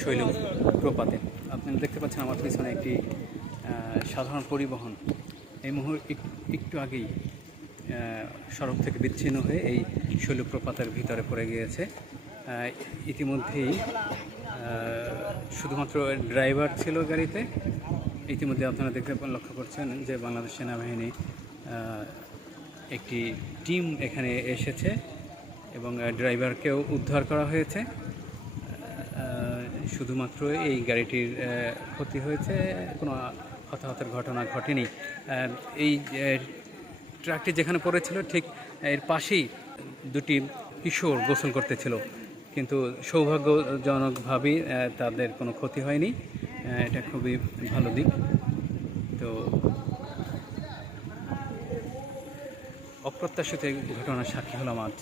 শৈলপ্রপাতে আপনারা দেখতে পাচ্ছেন আমার পিছনে একটি সাধারণ পরিবহন এই একটু আগেই সড়ক থেকে বিচ্ছিন্ন হয়ে এই শৈলপ্রপাতের ভিতরে পড়ে গিয়েছে। ইতিমধ্যেই শুধুমাত্র ড্রাইভার ছিল গাড়িতে। ইতিমধ্যে আপনারা লক্ষ্য করছেন যে বাংলাদেশ সেনাবাহিনী একটি টিম এখানে এসেছে এবং ড্রাইভারকেও উদ্ধার করা হয়েছে। শুধুমাত্র এই গাড়িটির ক্ষতি হয়েছে, কোনো হতাহতের ঘটনা ঘটেনি। এই ট্রাকটি যেখানে পড়েছিল ঠিক এর পাশেই দুটি কিশোর গোসল করতেছিল, কিন্তু সৌভাগ্যজনকভাবেই তাদের কোনো ক্ষতি হয়নি। এটা খুবই ভালো দিক। তো অপ্রত্যাশিত ঘটনার সাক্ষী হলাম আজ।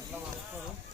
আল্লাহ মাফ করো।